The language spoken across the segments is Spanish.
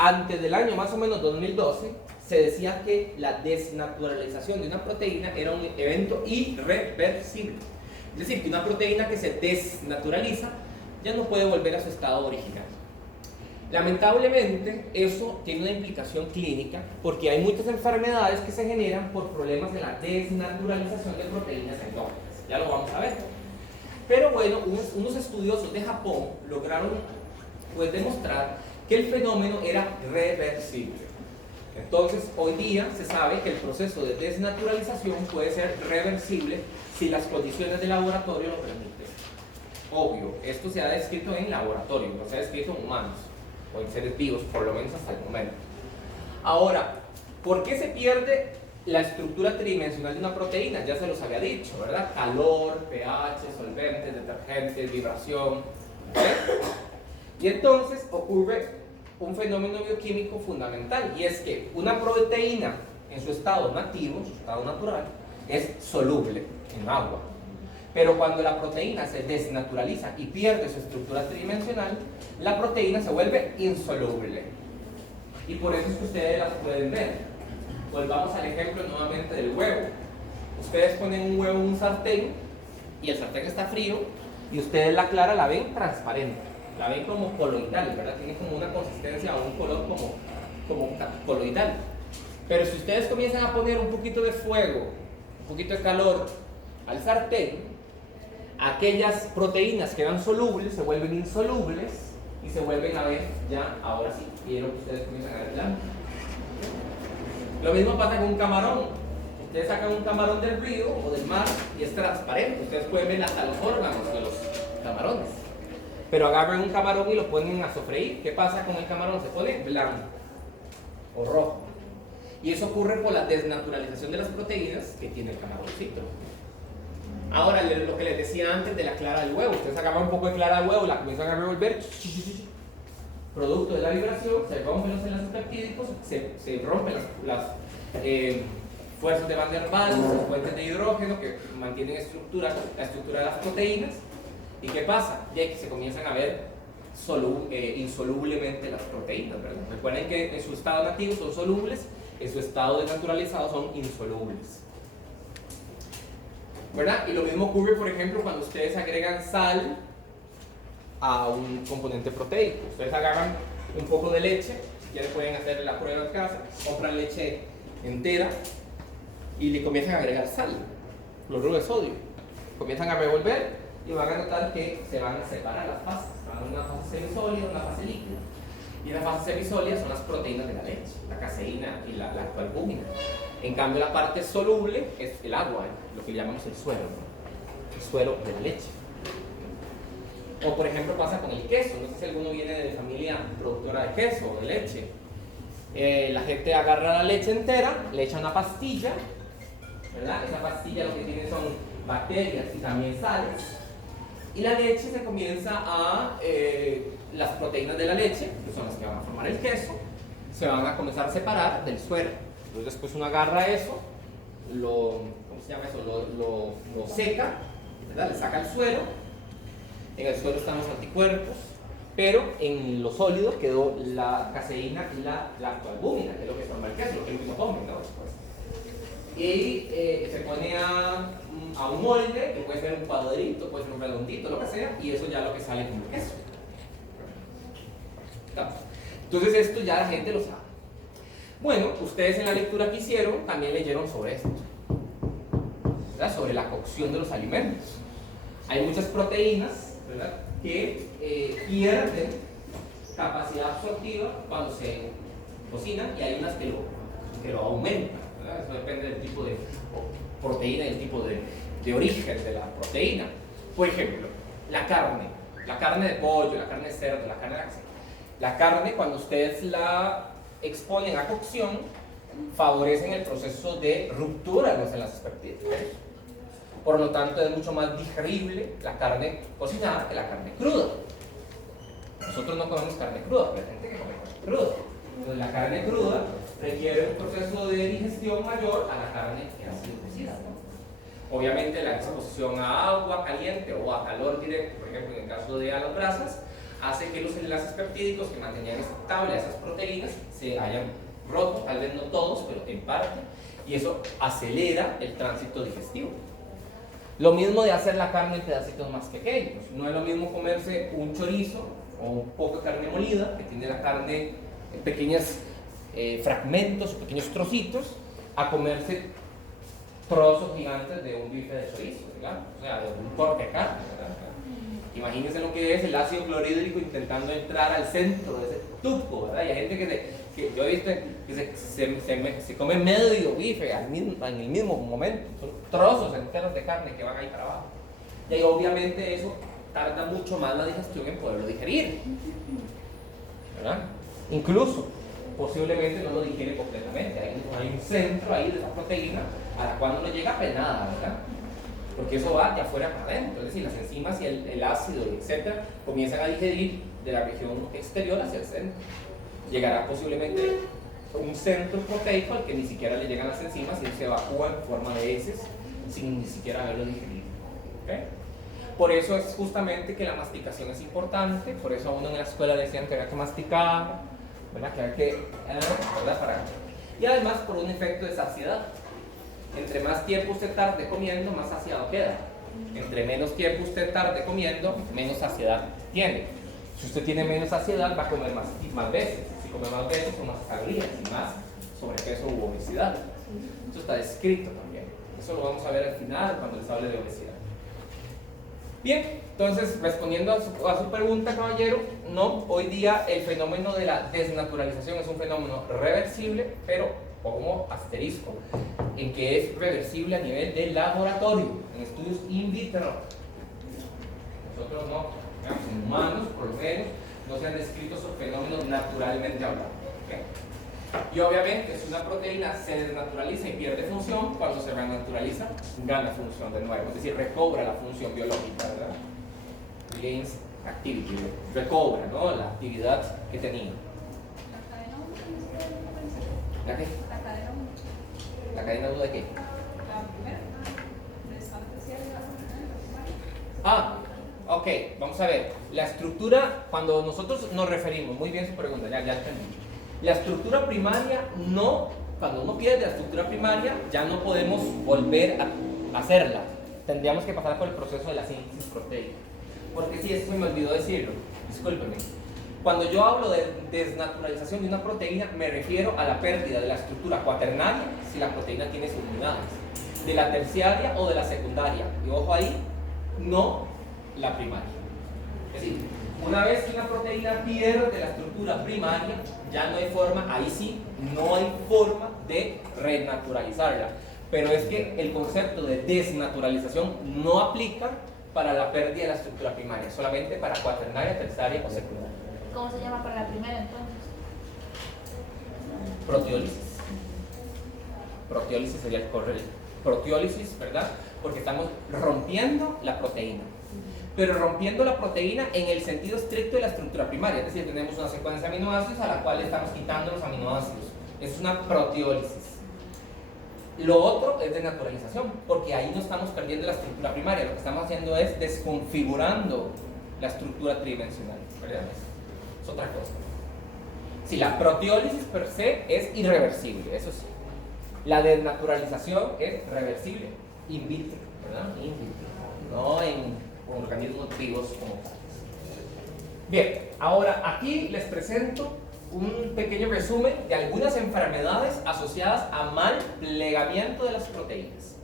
Antes del año más o menos 2012, se decía que la desnaturalización de una proteína era un evento irreversible. Es decir, que una proteína que se desnaturaliza ya no puede volver a su estado original. Lamentablemente, eso tiene una implicación clínica porque hay muchas enfermedades que se generan por problemas de la desnaturalización de proteínas endógenas. Ya lo vamos a ver. Pero bueno, unos estudiosos de Japón lograron pues, demostrar que el fenómeno era reversible. Entonces, hoy día se sabe que el proceso de desnaturalización puede ser reversible si las condiciones de laboratorio lo permiten. Obvio, esto se ha descrito en laboratorio, no se ha descrito en humanos o en seres vivos, por lo menos hasta el momento. Ahora, ¿por qué se pierde la estructura tridimensional de una proteína? Ya se los había dicho, ¿verdad? Calor, pH, solventes, detergentes, vibración. ¿Okay? Y entonces ocurre un fenómeno bioquímico fundamental, y es que una proteína en su estado nativo, en su estado natural, es soluble en agua. Pero cuando la proteína se desnaturaliza y pierde su estructura tridimensional, la proteína se vuelve insoluble. Y por eso es que ustedes las pueden ver. Volvamos al ejemplo nuevamente del huevo. Ustedes ponen un huevo en un sartén y el sartén está frío y ustedes la clara la ven transparente. La ven como coloidal, ¿verdad? Tiene como una consistencia o un color como coloidal. Pero si ustedes comienzan a poner un poquito de fuego, un poquito de calor al sartén, aquellas proteínas que eran solubles se vuelven insolubles y se vuelven a ver ya, ahora sí, quiero que ustedes comienzan a ver ya. Lo mismo pasa con un camarón. Ustedes sacan un camarón del río o del mar y es transparente. Ustedes pueden ver hasta los órganos de los camarones. Pero agarran un camarón y lo ponen a sofreír. ¿Qué pasa con el camarón? Se pone blanco o rojo. Y eso ocurre por la desnaturalización de las proteínas que tiene el camaroncito. Ahora, lo que les decía antes de la clara del huevo. Ustedes agarran un poco de clara del huevo, la comienzan a revolver. Producto de la vibración, se rompen los enlaces peptídicos, se rompen las fuerzas de Van der Waals, las fuentes de hidrógeno que mantienen la estructura de las proteínas. ¿Y qué pasa? Ya que se comienzan a ver insolublemente las proteínas, ¿verdad? Recuerden que en su estado nativo son solubles, en su estado desnaturalizado son insolubles, ¿verdad? Y lo mismo ocurre, por ejemplo, cuando ustedes agregan sal a un componente proteico. Ustedes agarran un poco de leche, si quieren pueden hacer la prueba en casa, compran leche entera y le comienzan a agregar sal, cloruro de sodio, comienzan a revolver y van a notar que se van a separar las fases. Van a una fase semisólida, una fase líquida. Y la fase semisólida son las proteínas de la leche, la caseína y la albúmina. En cambio, la parte soluble es el agua, lo que llamamos el suero de la leche. O por ejemplo pasa con el queso. No sé si alguno viene de familia productora de queso o de leche. La gente agarra la leche entera, le echa una pastilla, ¿verdad? Esa pastilla lo que tiene son bacterias y también sales. Y la leche se comienza a, las proteínas de la leche, que son las que van a formar el queso, se van a comenzar a separar del suero. Entonces después uno agarra eso, ¿cómo se llama eso? Lo seca, ¿verdad? Le saca el suero. En el suero están los anticuerpos, pero en lo sólido quedó la caseína y la lactoalbúmina, que es lo que forma el queso, lo que es lo que comen, ¿no? Después. Y se pone a un molde, que puede ser un cuadradito, puede ser un redondito, lo que sea, y eso ya es lo que sale como queso. Entonces esto ya la gente lo sabe. Bueno, ustedes en la lectura que hicieron también leyeron sobre esto, ¿verdad? Sobre la cocción de los alimentos. Hay muchas proteínas, ¿verdad?, que pierden capacidad absortiva cuando se cocinan y hay unas que lo aumentan, ¿verdad? Eso depende del tipo de proteína y el tipo de origen de la proteína. Por ejemplo, la carne de pollo, la carne de cerdo, la carne de la... La carne, cuando ustedes la exponen a cocción, favorecen el proceso de ruptura de los enlaces peptídicos. Por lo tanto, es mucho más digerible la carne cocinada que la carne cruda. Nosotros no comemos carne cruda, pero hay gente que come carne cruda. Entonces, la carne cruda requiere un proceso de digestión mayor a la carne que ha sido cocida, ¿no? Obviamente, la exposición a agua caliente o a calor directo, por ejemplo, en el caso de las brasas, hace que los enlaces peptídicos que mantenían estables esas proteínas se hayan roto, tal vez no todos, pero en parte, y eso acelera el tránsito digestivo. Lo mismo de hacer la carne en pedacitos más pequeños. No es lo mismo comerse un chorizo o un poco de carne molida, que tiene la carne en pequeños fragmentos, pequeños trocitos, a comerse trozos gigantes de un bife de chorizo, ¿verdad? O sea, de un corte de carne, ¿verdad? Imagínense lo que es el ácido clorhídrico intentando entrar al centro de ese tubo, ¿verdad? Y hay gente que yo he visto que se come medio bife en el mismo momento. Son trozos enteros de carne que van ahí para abajo. Y ahí, obviamente eso tarda mucho más la digestión en poderlo digerir, ¿verdad? Incluso, posiblemente no lo digiere completamente. Hay un centro ahí de esa proteína a la cual no le llega penada, ¿verdad? Porque eso va de afuera para adentro, es decir, las enzimas y el ácido, etcétera, comienzan a digerir de la región exterior hacia el centro. Llegará posiblemente un centro proteico al que ni siquiera le llegan las enzimas y se evacúa en forma de heces sin ni siquiera haberlo digerido. ¿Okay? Por eso es justamente que la masticación es importante, por eso a uno en la escuela le decían que había que masticar, ¿verdad? Que había que, ¿verdad? Y además por un efecto de saciedad. Entre más tiempo usted tarde comiendo, más saciado queda. Entre menos tiempo usted tarde comiendo, menos saciedad tiene. Si usted tiene menos saciedad, va a comer más veces. Si come más veces, con más calorías y más sobrepeso u obesidad. Eso está descrito también. Eso lo vamos a ver al final cuando les hable de obesidad. Bien, entonces respondiendo a su pregunta, caballero, no, hoy día el fenómeno de la desnaturalización es un fenómeno reversible, pero como asterisco, en que es reversible a nivel de laboratorio, en estudios in vitro. Nosotros no, digamos, en humanos, por lo menos, no se han descrito esos fenómenos naturalmente hablando. ¿Okay? Y obviamente, si una proteína se desnaturaliza y pierde función, cuando se renaturaliza, gana función de nuevo, es decir, recobra la función biológica, ¿verdad? Regains activity, recobra, ¿no?, la actividad que tenía. ¿La qué? ¿La cadena 1 de qué? La primera, ok, vamos a ver. La estructura, cuando nosotros nos referimos, muy bien su pregunta, ya entendí. La estructura primaria no, cuando uno pierde la estructura primaria, ya no podemos volver a hacerla. Tendríamos que pasar por el proceso de la síntesis proteica. Porque sí, eso me olvidó decirlo, discúlpenme. Cuando yo hablo de desnaturalización de una proteína, me refiero a la pérdida de la estructura cuaternaria, si la proteína tiene subunidades, de la terciaria o de la secundaria. Y ojo ahí, no la primaria. Es decir, una vez que una proteína pierde la estructura primaria, ya no hay forma, ahí sí, no hay forma de renaturalizarla. Pero es que el concepto de desnaturalización no aplica para la pérdida de la estructura primaria, solamente para cuaternaria, terciaria o secundaria. ¿Cómo se llama para la primera entonces? Proteólisis. Proteólisis sería el correcto. Proteólisis, ¿verdad? Porque estamos rompiendo la proteína. Pero rompiendo la proteína en el sentido estricto de la estructura primaria. Es decir, tenemos una secuencia de aminoácidos a la cual estamos quitando los aminoácidos. Es una proteólisis. Lo otro es desnaturalización, porque ahí no estamos perdiendo la estructura primaria. Lo que estamos haciendo es desconfigurando la estructura tridimensional, ¿verdad? Es otra cosa. Si la proteólisis per se es irreversible, eso sí. La desnaturalización es reversible, in vitro, ¿verdad? In vitro, no en organismos vivos como tales. Bien, ahora aquí les presento un pequeño resumen de algunas enfermedades asociadas a mal plegamiento de las proteínas.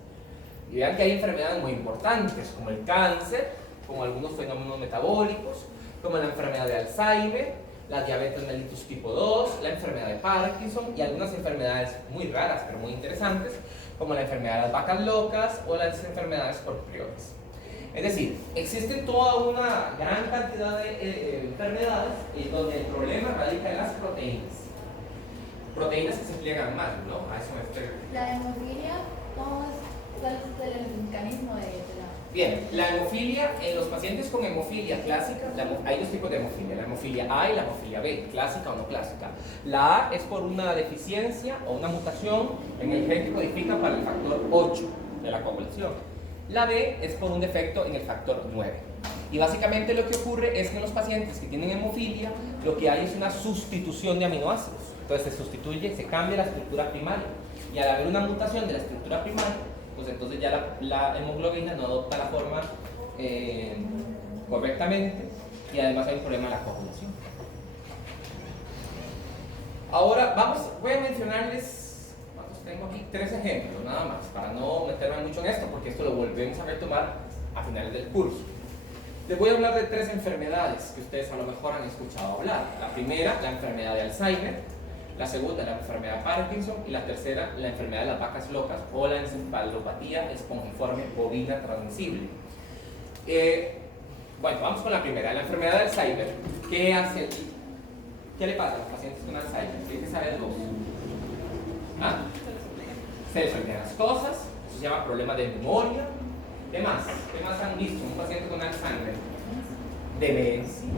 Y vean que hay enfermedades muy importantes, como el cáncer, como algunos fenómenos metabólicos, como la enfermedad de Alzheimer, la diabetes mellitus tipo 2, la enfermedad de Parkinson y algunas enfermedades muy raras pero muy interesantes, como la enfermedad de las vacas locas o las enfermedades por priones. Es decir, existe toda una gran cantidad de enfermedades donde el problema radica en las proteínas. Proteínas que se pliegan mal, ¿no? A eso me refiero. La hemofilia, ¿cuál es el mecanismo de la...? Bien, la hemofilia, en los pacientes con hemofilia clásica, hay dos tipos de hemofilia, la hemofilia A y la hemofilia B, clásica o no clásica. La A es por una deficiencia o una mutación en el gen que codifica para el factor 8 de la coagulación. La B es por un defecto en el factor 9. Y básicamente lo que ocurre es que en los pacientes que tienen hemofilia, lo que hay es una sustitución de aminoácidos. Entonces se sustituye, se cambia la estructura primaria. Y al haber una mutación de la estructura primaria, pues entonces ya la hemoglobina no adopta la forma correctamente y además hay un problema en la coagulación. Ahora voy a mencionarles, tengo aquí 3 ejemplos nada más, para no meterme mucho en esto, porque esto lo volvemos a retomar a finales del curso. Les voy a hablar de 3 enfermedades que ustedes a lo mejor han escuchado hablar. La primera, la enfermedad de Alzheimer. La segunda, la enfermedad de Parkinson. Y la tercera, la enfermedad de las vacas locas o la encefalopatía espongiforme bovina transmisible. Bueno, vamos con la primera, la enfermedad de Alzheimer. ¿Qué le pasa a los pacientes con Alzheimer? ¿Qué se sabe de vos? ¿Ah? Se les olvidan las cosas, eso se llama problema de memoria. ¿Qué más? ¿Qué más han visto un paciente con Alzheimer? Demencia,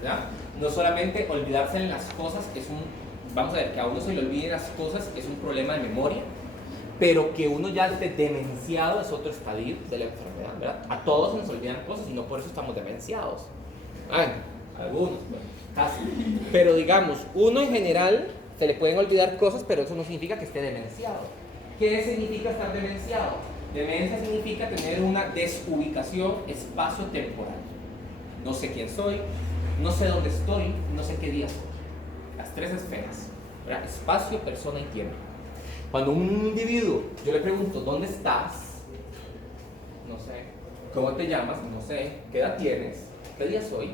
¿verdad? No solamente olvidarse en las cosas, vamos a ver, que a uno se le olviden las cosas es un problema de memoria, pero que uno ya esté demenciado es otro estadio de la enfermedad, ¿verdad? A todos se nos olvidan cosas y no por eso estamos demenciados. Algunos, bueno, casi. Pero digamos, uno en general se le pueden olvidar cosas, pero eso no significa que esté demenciado. ¿Qué significa estar demenciado? Demencia significa tener una desubicación espacio-temporal. No sé quién soy, no sé dónde estoy, no sé qué día soy. Las 3 esferas, ¿verdad? Espacio, persona y tiempo. Cuando un individuo, yo le pregunto, ¿dónde estás? No sé. ¿Cómo te llamas? No sé. ¿Qué edad tienes? ¿Qué día soy?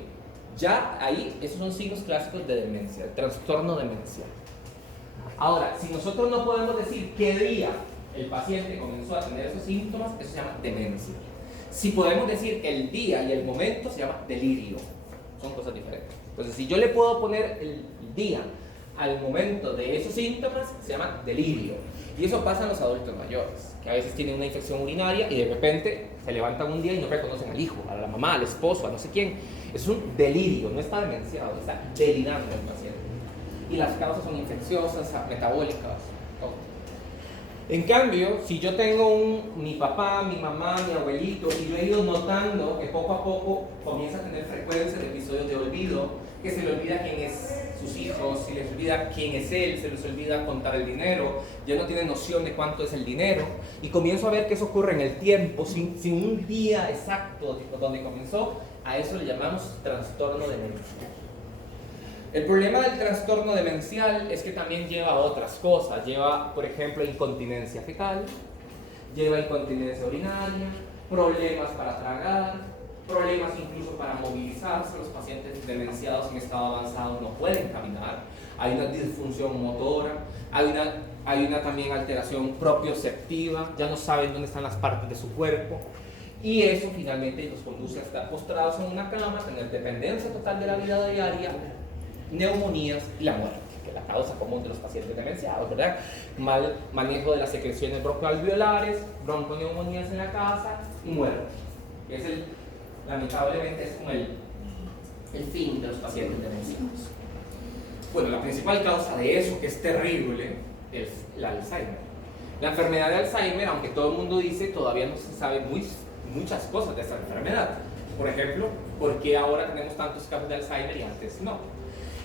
Ya ahí, esos son signos clásicos de demencia, el trastorno demencial. Ahora, si nosotros no podemos decir qué día el paciente comenzó a tener esos síntomas, eso se llama demencia. Si podemos decir el día y el momento, se llama delirio. Son cosas diferentes. Entonces, si yo le puedo poner el día al momento de esos síntomas, se llama delirio. Y eso pasa en los adultos mayores, que a veces tienen una infección urinaria y de repente se levantan un día y no reconocen al hijo, a la mamá, al esposo, a no sé quién. Es un delirio, no está demenciado, está delirando el paciente. Y las causas son infecciosas, metabólicas, todo. En cambio, si yo tengo mi papá, mi mamá, mi abuelito, y yo he ido notando que poco a poco comienza a tener frecuencia de episodios de olvido, que se le olvida quién es sus hijos, se les olvida quién es él, se les olvida contar el dinero, ya no tienen noción de cuánto es el dinero, y comienzo a ver que eso ocurre en el tiempo, sin un día exacto donde comenzó. A eso le llamamos trastorno demencial. El problema del trastorno demencial es que también lleva a otras cosas. Lleva, por ejemplo, incontinencia fecal, lleva incontinencia urinaria, problemas para tragar, problemas incluso para movilizarse. Los pacientes demenciados en estado avanzado no pueden caminar. Hay una disfunción motora, hay una también alteración propioceptiva, ya no saben dónde están las partes de su cuerpo. Y eso finalmente los conduce a estar postrados en una cama, tener dependencia total de la vida diaria, neumonías y la muerte, que es la causa común de los pacientes demenciados, ¿verdad? Mal manejo de las secreciones broncoalveolares, bronconeumonías en la casa y muerte, que es lamentablemente es como el fin de los pacientes demenciados. Bueno, la principal causa de eso, que es terrible, es el Alzheimer. La enfermedad de Alzheimer, aunque todo el mundo dice, todavía no se sabe muchas cosas de esta enfermedad. Por ejemplo, ¿por qué ahora tenemos tantos casos de Alzheimer y antes no?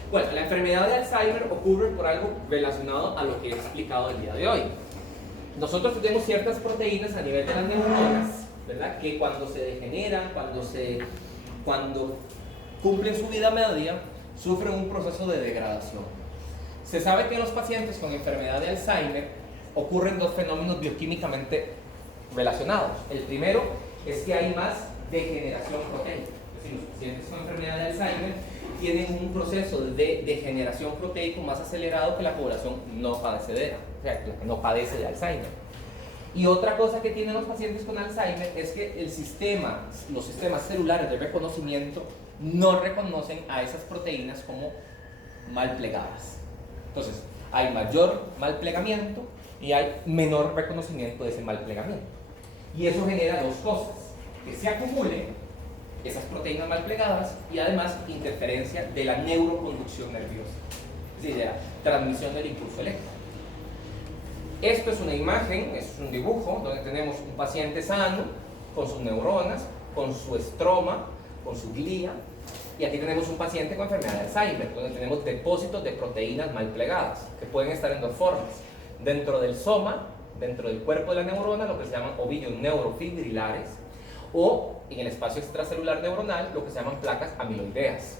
Bueno, la enfermedad de Alzheimer ocurre por algo relacionado a lo que he explicado el día de hoy. Nosotros tenemos ciertas proteínas a nivel de las neuronas, ¿verdad? Que cuando se degeneran, cuando cumplen su vida media, sufren un proceso de degradación. Se sabe que en los pacientes con enfermedad de Alzheimer ocurren 2 fenómenos bioquímicamente relacionados. El primero es que hay más degeneración proteica. Es decir, los pacientes con enfermedad de Alzheimer tienen un proceso de degeneración proteico más acelerado que la población no padecedera, o sea, la que no padece de Alzheimer. Y otra cosa que tienen los pacientes con Alzheimer es que los sistemas celulares de reconocimiento no reconocen a esas proteínas como mal plegadas. Entonces, hay mayor mal plegamiento y hay menor reconocimiento de ese mal plegamiento. Y eso genera 2 cosas: que se acumulen esas proteínas mal plegadas y además interferencia de la neuroconducción nerviosa, es decir, de la transmisión del impulso eléctrico. Esto es una imagen, es un dibujo donde tenemos un paciente sano con sus neuronas, con su estroma, con su glía, y aquí tenemos un paciente con enfermedad de Alzheimer, donde tenemos depósitos de proteínas mal plegadas, que pueden estar en dos formas. Dentro del soma, dentro del cuerpo de la neurona, lo que se llaman ovillos neurofibrilares, o en el espacio extracelular neuronal, lo que se llaman placas amiloideas.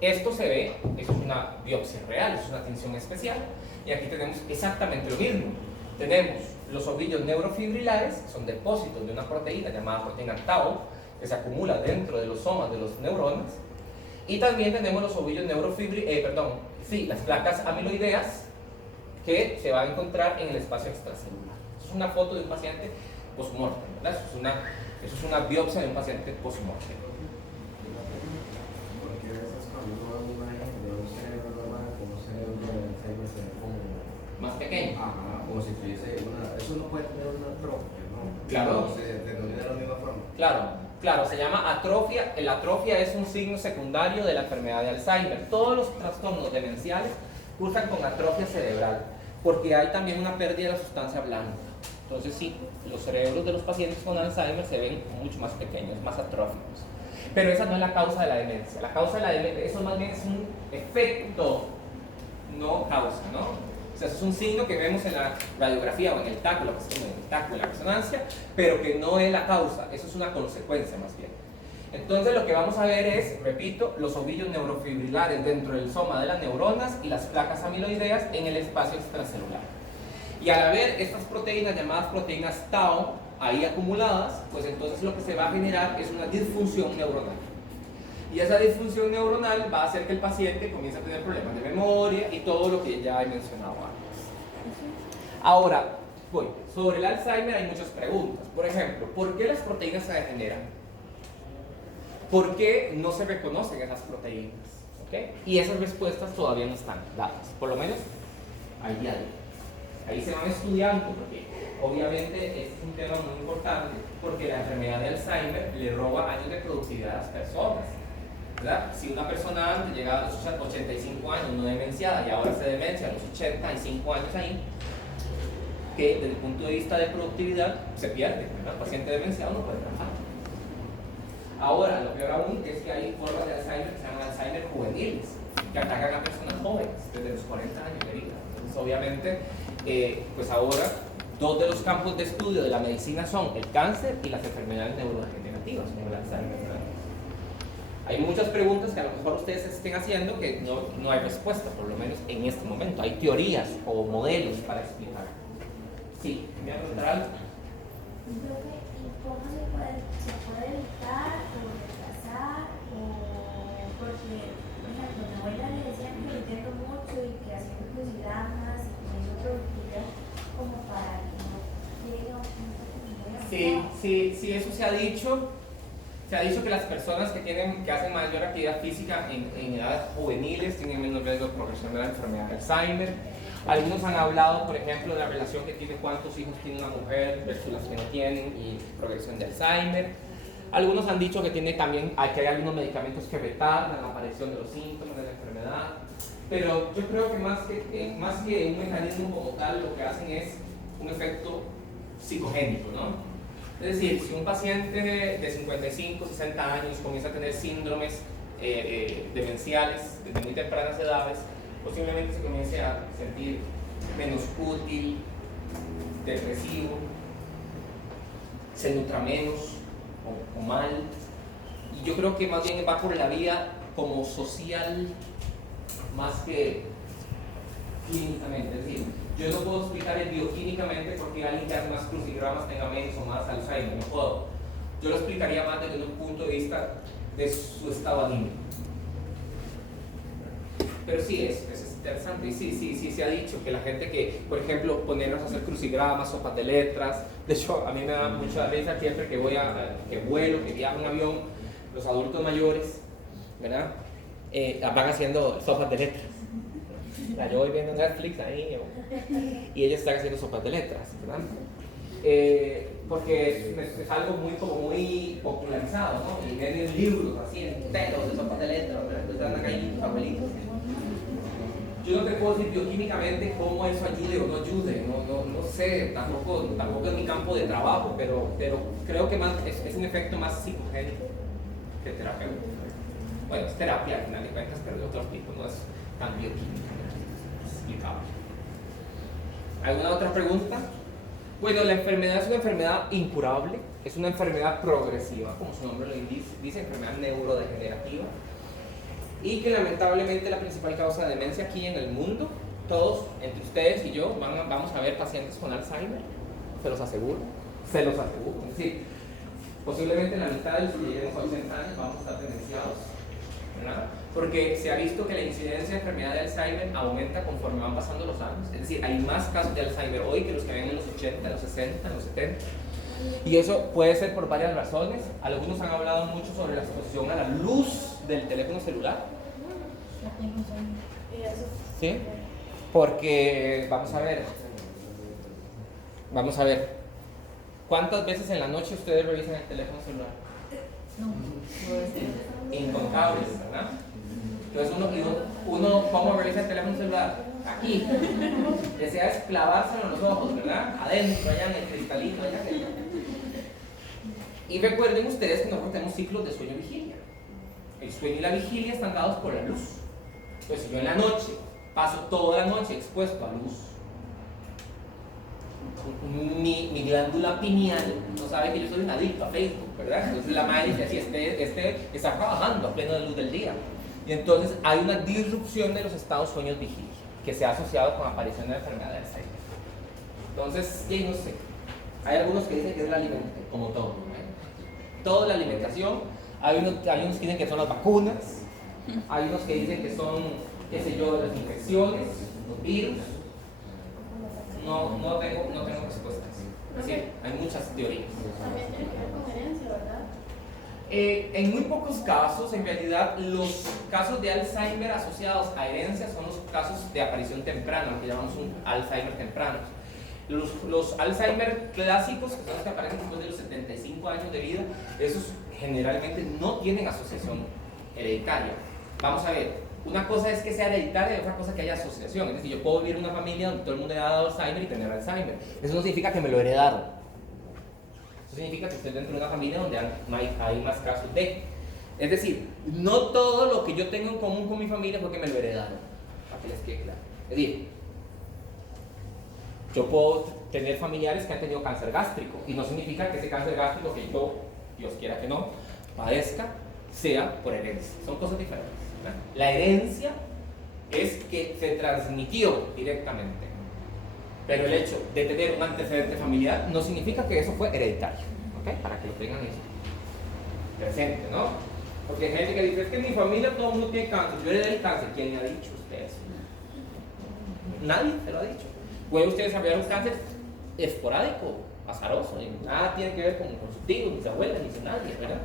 Esto se ve, eso es una biopsia real, eso es una tinción especial, y aquí tenemos exactamente lo mismo. Tenemos los ovillos neurofibrilares, son depósitos de una proteína llamada proteína tau, que se acumula dentro de los somas de los neuronas, y también tenemos los ovillos las placas amiloideas, que se va a encontrar en el espacio extracelular. Eso es una foto de un paciente post-mortem, ¿verdad? Eso es una biopsia de un paciente post-mortem. Porque a veces cuando uno ve una imagen de un cerebro normal, como un cerebro de Alzheimer se ve como Más pequeño. como si tuviese eso no puede tener una atrofia, ¿no? Claro. No se denomina de la misma forma. Claro, se llama atrofia. La atrofia es un signo secundario de la enfermedad de Alzheimer. Todos los trastornos demenciales cursan con atrofia cerebral, porque hay también una pérdida de la sustancia blanca. Entonces sí, los cerebros de los pacientes con Alzheimer se ven mucho más pequeños, más atróficos. Pero esa no es la causa de la demencia. La causa de la demencia, eso más bien es un efecto, no causa, ¿no? O sea, eso es un signo que vemos en la radiografía o en el TAC, lo que se llama en el TAC o en la resonancia, pero que no es la causa, eso es una consecuencia más bien. Entonces lo que vamos a ver es, repito, los ovillos neurofibrilares dentro del soma de las neuronas y las placas amiloideas en el espacio extracelular. Y al haber estas proteínas llamadas proteínas tau ahí acumuladas, pues entonces lo que se va a generar es una disfunción neuronal. Y esa disfunción neuronal va a hacer que el paciente comience a tener problemas de memoria y todo lo que ya he mencionado antes. Ahora, sobre el Alzheimer hay muchas preguntas. Por ejemplo, ¿por qué las proteínas se degeneran? ¿Por qué no se reconocen esas proteínas? ¿Okay? Y esas respuestas todavía no están dadas, por lo menos al día de hoy. Ahí se van estudiando, porque obviamente este es un tema muy importante, porque la enfermedad de Alzheimer le roba años de productividad a las personas, ¿verdad? Si una persona antes llegaba a los 85 años no demenciada y ahora se demencia a los 85 años ahí, que desde el punto de vista de productividad se pierde, ¿verdad? El paciente demenciado no puede trabajar. Ahora, lo peor aún es que hay formas de Alzheimer que se llaman Alzheimer juveniles, que atacan a personas jóvenes, desde los 40 años de vida. Entonces, obviamente, pues ahora, dos de los campos de estudio de la medicina son el cáncer y las enfermedades neurodegenerativas, como el Alzheimer, ¿verdad? Hay muchas preguntas que a lo mejor ustedes estén haciendo que no hay respuesta, por lo menos en este momento. Hay teorías o modelos para explicar. Sí, ¿me voy a preguntar algo? ¿Cómo se puede evitar o retrasar? Porque, por ejemplo, mi abuela le decían que lo entiendo mucho y que haciendo crucigramas y poniendo productividad como para que no llegue a un punto como muy avanzado. Sí, eso se ha dicho. Se ha dicho que las personas que hacen mayor actividad física en edades juveniles tienen menos riesgo de progresión de la enfermedad de Alzheimer. Algunos han hablado, por ejemplo, de la relación que tiene cuántos hijos tiene una mujer versus las que no tienen y progresión de Alzheimer. Algunos han dicho que que hay algunos medicamentos que retardan la aparición de los síntomas de la enfermedad. Pero yo creo que más que un mecanismo como tal, lo que hacen es un efecto psicogénico, ¿no? Es decir, si un paciente de 55, 60 años comienza a tener síndromes demenciales desde muy tempranas edades, posiblemente se comience a sentir menos útil, depresivo, se nutra menos o mal. Y yo creo que más bien va por la vía como social más que clínicamente. Es decir, yo no puedo explicar bioquímicamente por qué alguien que hace más crucigramas tenga menos o más Alzheimer, no puedo. Yo lo explicaría más desde un punto de vista de su estado anímico. Pero sí, es interesante. Y sí, se ha dicho que la gente que, por ejemplo, ponernos a hacer crucigramas, sopas de letras. De hecho, a mí me da mucha risa siempre que que vuelo, que viajo en avión, los adultos mayores, ¿verdad? Van haciendo sopas de letras. Yo voy viendo Netflix ahí y ellos están haciendo sopas de letras, ¿verdad? Porque es algo muy popularizado, ¿no? Y venden libros así enteros de sopas de letras, ¿verdad? Entonces andan ahí tus abuelitos. Yo no te puedo decir bioquímicamente cómo eso ayude o no ayude, no sé, tampoco es mi campo de trabajo, pero creo que es un efecto más psicogénico. que terapeuta. Bueno, es terapia al final de cuentas, pero de otro tipo, no es tan bioquímica, es explicable. ¿Alguna otra pregunta? Bueno, la enfermedad es una enfermedad incurable, es una enfermedad progresiva, como su nombre lo dice, enfermedad neurodegenerativa, y que lamentablemente la principal causa de demencia aquí en el mundo, todos, entre ustedes y yo, vamos a ver pacientes con Alzheimer, se los aseguro, es decir, posiblemente la mitad de los que lleguemos a 80 años vamos a estar demenciados, ¿verdad? Porque se ha visto que la incidencia de enfermedad de Alzheimer aumenta conforme van pasando los años, es decir, hay más casos de Alzheimer hoy que los que ven en los 80, en los 60, en los 70, y eso puede ser por varias razones. Algunos han hablado mucho sobre la exposición a la luz del teléfono celular, ¿sí? Porque, vamos a ver, ¿cuántas veces en la noche ustedes revisan el teléfono celular? Incontables, ¿verdad? Entonces uno ¿cómo revisa el teléfono celular? Aquí. Desea es clavárselo en los ojos, ¿verdad? Adentro, allá en el cristalino, allá adentro. Y recuerden ustedes que nosotros tenemos ciclos de sueño y vigilia. El sueño y la vigilia están dados por la luz. Pues si yo en la noche paso toda la noche expuesto a luz, mi glándula pineal no sabe que yo soy un adicto a Facebook, ¿verdad? Entonces la madre dice así, este está trabajando a plena luz del día. Y entonces hay una disrupción de los estados sueños-vigilia que se ha asociado con la aparición de la enfermedad de Alzheimer. Entonces, no sé, hay algunos que dicen que es la alimentación, como todo, ¿eh? Toda la alimentación, hay unos que dicen que son las vacunas, hay unos que dicen que son, qué sé yo, las infecciones, los virus. No tengo respuestas. Es decir, hay muchas teorías. También tiene que ver con herencia, ¿verdad? En muy pocos casos, en realidad, los casos de Alzheimer asociados a herencia son los casos de aparición temprana, lo que llamamos un Alzheimer temprano. Los Alzheimer clásicos, que son los que aparecen después de los 75 años de vida, esos generalmente no tienen asociación hereditaria. Vamos a ver, una cosa es que sea hereditaria y otra cosa que haya asociación. Es decir, yo puedo vivir en una familia donde todo el mundo le ha dado Alzheimer y tener Alzheimer. Eso no significa que me lo heredaron. Eso significa que estoy dentro de una familia donde hay más casos de. Es decir, no todo lo que yo tengo en común con mi familia fue que me lo heredaron. Para que les quede claro. Es decir, yo puedo tener familiares que han tenido cáncer gástrico y no significa que ese cáncer gástrico que yo, Dios quiera que no, padezca, sea por herencia. Son cosas diferentes. La herencia es que se transmitió directamente, pero el hecho de tener un antecedente familiar no significa que eso fue hereditario, ¿ok? Para que lo tengan eso presente, ¿no? Porque hay gente que dice, es que en mi familia todo el mundo tiene cáncer, yo heredé el cáncer. ¿Quién le ha dicho a usted eso? Nadie se lo ha dicho. Puede usted desarrollar un cáncer esporádico, azaroso, y nada tiene que ver con su tío, ni su abuela, ni su nadie, ¿verdad?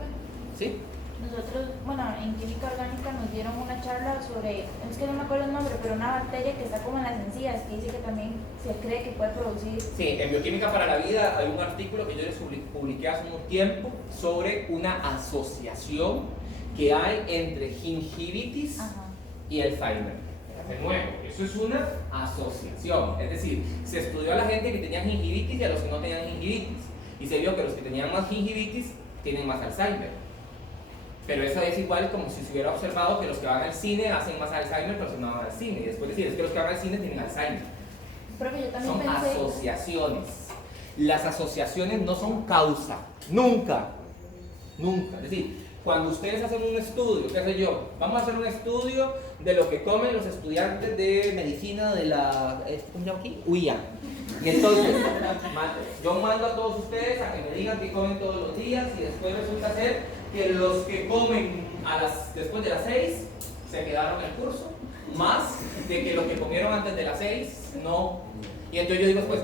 ¿Sí? Nosotros, bueno, en química orgánica nos dieron una charla sobre, es que no me acuerdo el nombre, pero una bacteria que está como en las encías, que dice que también se cree que puede producir. Sí, en Bioquímica para la Vida hay un artículo que yo les publiqué hace un tiempo sobre una asociación que hay entre gingivitis y Alzheimer. De nuevo, eso es una asociación, es decir, se estudió a la gente que tenía gingivitis y a los que no tenían gingivitis, y se vio que los que tenían más gingivitis tienen más Alzheimer. Pero eso es igual como si se hubiera observado que los que van al cine hacen más Alzheimer que los que no van al cine. Y después decir, es que los que van al cine tienen Alzheimer. Pero que yo también Son pensé... asociaciones. Las asociaciones no son causa. Nunca. Nunca. Es decir, cuando ustedes hacen un estudio, qué sé yo, vamos a hacer un estudio de lo que comen los estudiantes de medicina de la... ¿cómo se llama aquí? UIA. Y entonces, yo mando a todos ustedes a que me digan qué comen todos los días y después resulta ser que los que comen después de las 6 se quedaron en el curso, más de que los que comieron antes de las 6 no. Y entonces yo digo después,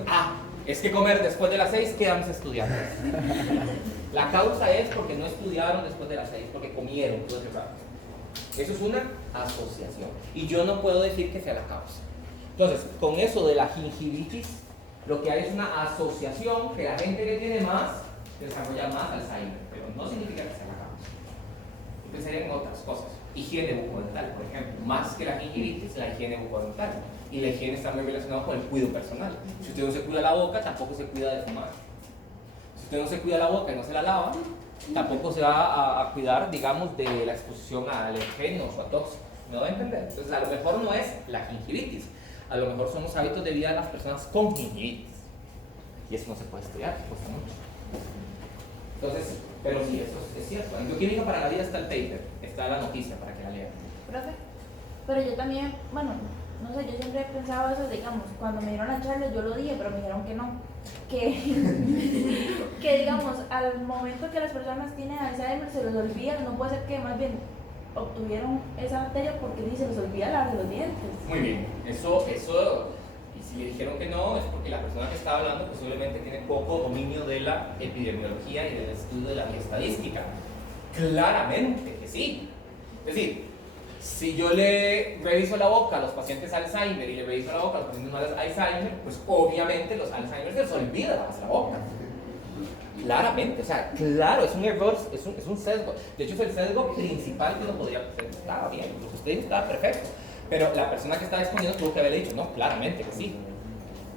es que comer después de las 6 quedan mis estudiantes. La causa es porque no estudiaron después de las 6, porque comieron todo ese rato. Eso es una asociación. Y yo no puedo decir que sea la causa. Entonces, con eso de la gingivitis, lo que hay es una asociación que la gente que tiene más desarrolla más Alzheimer, pero no significa que sea la causa. Yo pensaría en otras cosas. Higiene bucodental, por ejemplo. Más que la gingivitis, la higiene bucodental. Y la higiene está muy relacionada con el cuidado personal. Si usted no se cuida la boca, tampoco se cuida de fumar. Si usted no se cuida la boca y no se la lava, tampoco se va a cuidar, digamos, de la exposición a alergenos o a tóxicos. ¿Me doy a entender? Entonces, a lo mejor no es la gingivitis, a lo mejor son los hábitos de vida de las personas con gingivitis. Y eso no se puede estudiar, cuesta mucho. Entonces, pero sí, eso es cierto. En Bioquímica para la Vida está el paper, está la noticia para que la lean. Profe, pero yo también, bueno, no sé, yo siempre he pensado eso, digamos, cuando me dieron la charla yo lo dije, pero me dijeron que no, que digamos, al momento que las personas tienen Alzheimer se les olvida, no puede ser que más bien obtuvieron esa materia porque ni se les olvida lavarse los dientes. Muy bien, eso, y si le dijeron que no, es porque la persona que estaba hablando posiblemente tiene poco dominio de la epidemiología y del estudio de la estadística. Claramente que sí. Es decir, si yo le reviso la boca a los pacientes Alzheimer y le reviso la boca a los pacientes no Alzheimer, pues obviamente los Alzheimer se les olvida lavarse la boca. Claramente, o sea, claro, es un error, es un sesgo. De hecho, es el sesgo principal que uno podría hacer. Estaba bien, lo que usted dijo estaba perfecto. Pero la persona que estaba exponiendo tuvo que haberle dicho, no, claramente que sí.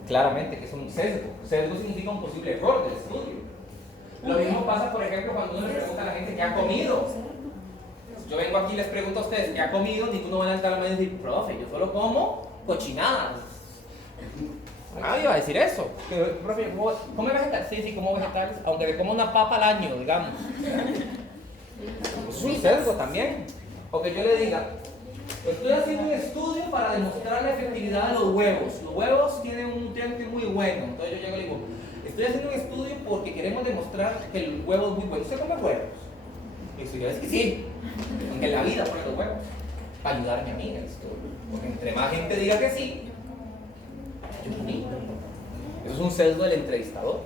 Claramente que es un sesgo. Sesgo significa un posible error del estudio. Lo mismo pasa, por ejemplo, cuando uno le pregunta a la gente qué ha comido. Yo vengo aquí y les pregunto a ustedes qué ha comido, ni tú no van a entrar a y decir, profe, yo solo como cochinadas. Nadie va a decir eso. Pero, profe, ¿come vegetales? Sí, sí, como vegetales, aunque me como una papa al año, digamos. Es un sesgo también. O que yo le diga, estoy haciendo un estudio para demostrar la efectividad de los huevos. Los huevos tienen un nutriente muy bueno. Entonces yo llego y le digo, estoy haciendo un estudio porque queremos demostrar que el huevo es muy bueno. ¿Usted come huevos? Y si yo es que sí, aunque en la vida pone los huevos, para ayudarme a mí en el estudio. Porque entre más gente diga que sí, yo bonito. Eso es un sesgo del entrevistador.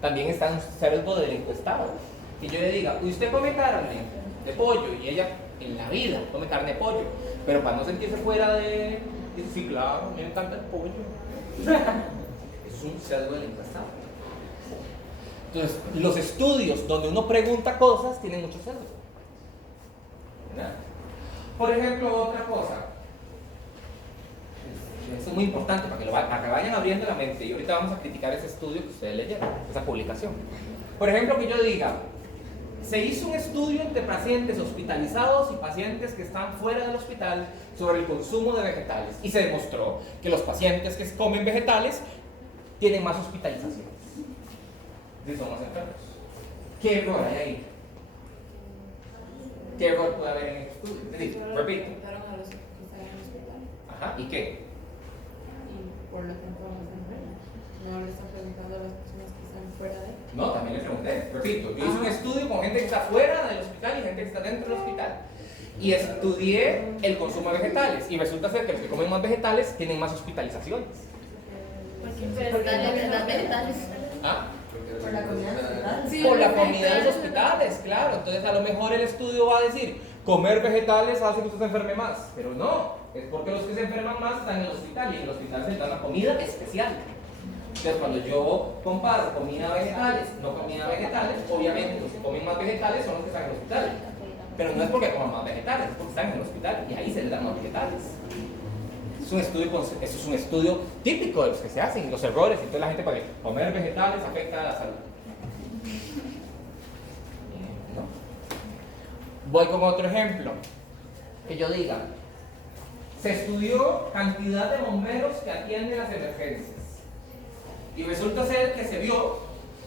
También está un sesgo del encuestado. Que yo le diga, ¿usted come carne de pollo? Y ella en la vida come carne de pollo. Pero para no sentirse fuera de... Dice, sí, claro, a mí me encanta el pollo. Eso es un sesgo del encuestado. Entonces, los estudios donde uno pregunta cosas tienen mucho sesgo. ¿Verdad? Por ejemplo, otra cosa. Eso es muy importante para que vayan abriendo la mente. Y ahorita vamos a criticar ese estudio que ustedes leyeron, esa publicación. Por ejemplo, que yo diga, se hizo un estudio entre pacientes hospitalizados y pacientes que están fuera del hospital sobre el consumo de vegetales. Y se demostró que los pacientes que comen vegetales tienen más hospitalizaciones. Y son más enfermos. ¿Qué error hay ahí? ¿Qué error puede haber en el estudio? Es decir, repito. Preguntaron a los que están en el hospital. Ajá, ¿y qué? Y por lo tanto no están enfermos. No le están preguntando a las personas que están fuera de él. No, también le pregunté. Repito, yo hice un estudio con gente que está fuera del hospital y gente que está dentro del hospital. Y estudié el consumo de vegetales. Y resulta ser que los que comen más vegetales tienen más hospitalizaciones. Porque las vegetales. ¿Ah? Por la comida de hospitales. Sí, Por la comida de los hospitales, claro. Entonces a lo mejor el estudio va a decir, comer vegetales hace que usted se enferme más. Pero no, es porque los que se enferman más están en el hospital y en el hospital se les da una comida especial. Entonces cuando yo comparo comida vegetales, no comida vegetales, obviamente los que comen más vegetales son los que están en el hospital. Pero no es porque coman más vegetales, es porque están en el hospital y ahí se les dan más vegetales. Eso es un estudio típico de los que se hacen, los errores. Entonces la gente puede comer vegetales afecta a la salud. ¿No? Voy con otro ejemplo. Que yo diga, se estudió cantidad de bomberos que atienden las emergencias. Y resulta ser que se vio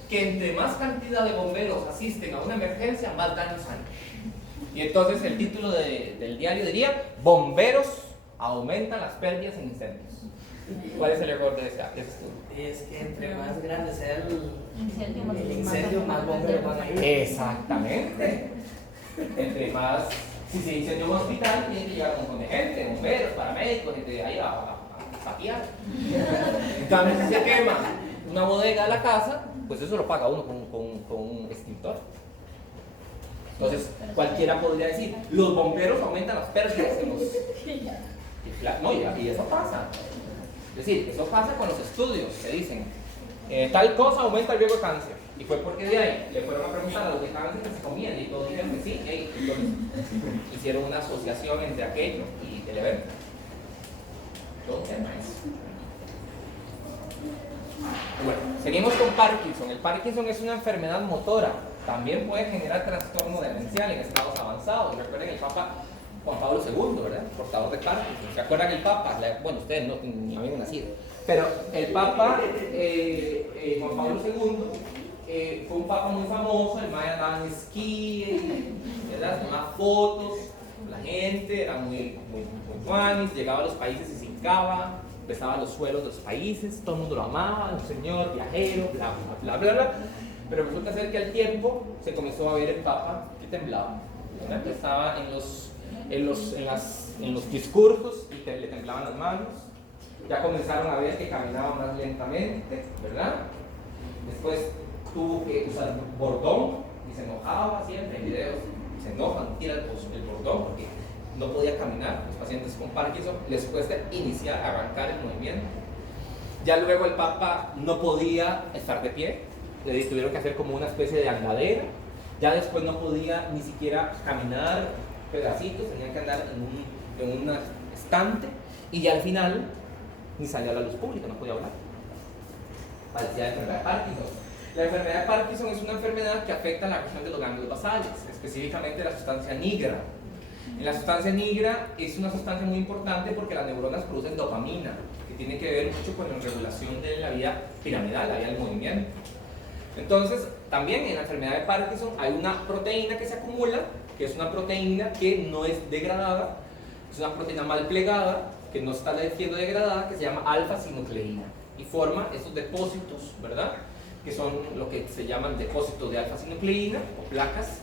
que entre más cantidad de bomberos asisten a una emergencia, más daños hay. Y entonces el título del diario diría, bomberos aumentan las pérdidas en incendios. ¿Cuál es el error de ese estudio? Es que entre más grande sea el Incendio, más bomberos van a ir. Exactamente. Entre más, si se incendia un hospital, tiene que llegar un montón de gente, bomberos, paramédicos, gente de ahí a patear. En cambio, si se quema una bodega de la casa, pues eso lo paga uno con un extintor. Entonces, cualquiera podría decir, los bomberos aumentan las pérdidas en los... No, y eso pasa. Es decir, eso pasa con los estudios que dicen, tal cosa aumenta el riesgo de cáncer. Y fue porque de ahí le fueron a preguntar a los de cáncer que se comían y todos dijeron que sí, y entonces hicieron una asociación entre aquello y el evento. Todo tema eso. Bueno, seguimos con Parkinson. El Parkinson es una enfermedad motora también puede generar trastorno demencial en estados avanzados. Recuerden el Papa Juan Pablo II, ¿verdad? Portador de Parkinson. ¿Se acuerdan el Papa? Bueno, ustedes no ni habían nacido. Pero el Papa Juan Pablo II fue un Papa muy famoso. El Maya andaba en esquí, ¿verdad? Tomaba fotos, la gente era muy tuanis, llegaba a los países y se hincaba, besaba los suelos de los países, todo el mundo lo amaba, un señor viajero, bla, bla, bla, bla. Pero resulta ser que al tiempo se comenzó a ver el Papa que temblaba, ¿verdad? Estaba en los discursos y le temblaban las manos. Ya comenzaron a ver que caminaba más lentamente, ¿verdad? Después tuvo que usar bordón y se enojaba siempre en videos. Se enojan, tira el bordón porque no podía caminar. Los pacientes con Parkinson les cuesta iniciar, arrancar el movimiento. Ya luego el Papa no podía estar de pie, le tuvieron que hacer como una especie de andadera. Ya después no podía ni siquiera caminar pedacitos, tenían que andar en un estante. Y ya al final ni salía a la luz pública, no podía hablar. Padecía de enfermedad de Parkinson. La enfermedad de Parkinson es una enfermedad que afecta la región de los ganglios basales, específicamente la sustancia nigra. En la sustancia nigra es una sustancia muy importante porque las neuronas producen dopamina, que tiene que ver mucho con la regulación de la vía piramidal, la vía del movimiento. Entonces, también en la enfermedad de Parkinson hay una proteína que se acumula, que es una proteína que no es degradada, es una proteína mal plegada, que no está siendo degradada, que se llama alfa-sinucleína, y forma esos depósitos, ¿verdad? Que son lo que se llaman depósitos de alfa-sinucleína o placas,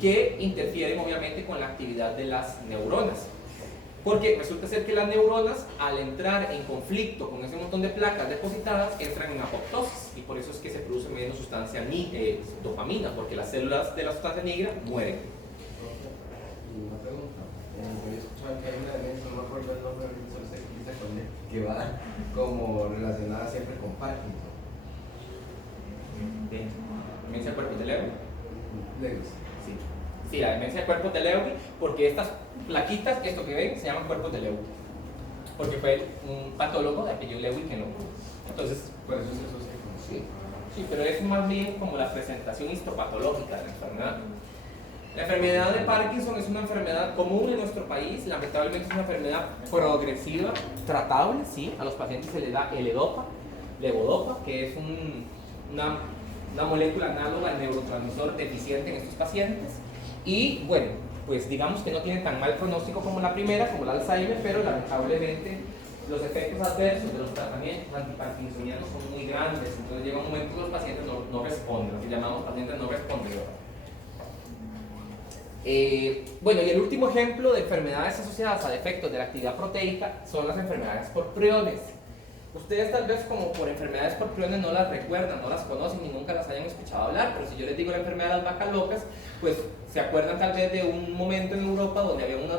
que interfieren obviamente con la actividad de las neuronas. Porque resulta ser que las neuronas, al entrar en conflicto con ese montón de placas depositadas, entran en apoptosis, y por eso es que se produce menos sustancia dopamina, porque las células de la sustancia negra mueren. Y una pregunta, yo he escuchado que hay una demencia, no me acuerdo el nombre, solo sé que dice con él, que va como relacionada siempre con Parkinson. ¿Demencia de cuerpos de Lewy? Lewis. Sí, la demencia de cuerpos de Lewy, porque estas plaquitas, esto que ven, se llaman cuerpos de Lewy. Porque fue un patólogo de apellido Lewy que no. Entonces, Por eso se asocia con sí, pero es más bien como la presentación histopatológica de la enfermedad. La enfermedad de Parkinson es una enfermedad común en nuestro país, lamentablemente es una enfermedad progresiva, tratable, sí, a los pacientes se les da el levodopa, que es una molécula análoga al neurotransmisor deficiente en estos pacientes. Y bueno, pues digamos que no tiene tan mal pronóstico como la primera, como el Alzheimer, pero lamentablemente los efectos adversos de los tratamientos antiparkinsonianos son muy grandes, entonces llega un momento que los pacientes no responden, lo que llamamos pacientes no respondedores. Bueno, y el último ejemplo de enfermedades asociadas a defectos de la actividad proteica son las enfermedades por priones. Ustedes tal vez como por enfermedades por priones no las recuerdan, no las conocen ni nunca las hayan escuchado hablar, pero si yo les digo la enfermedad de las vacas locas, pues se acuerdan tal vez de un momento en Europa donde había una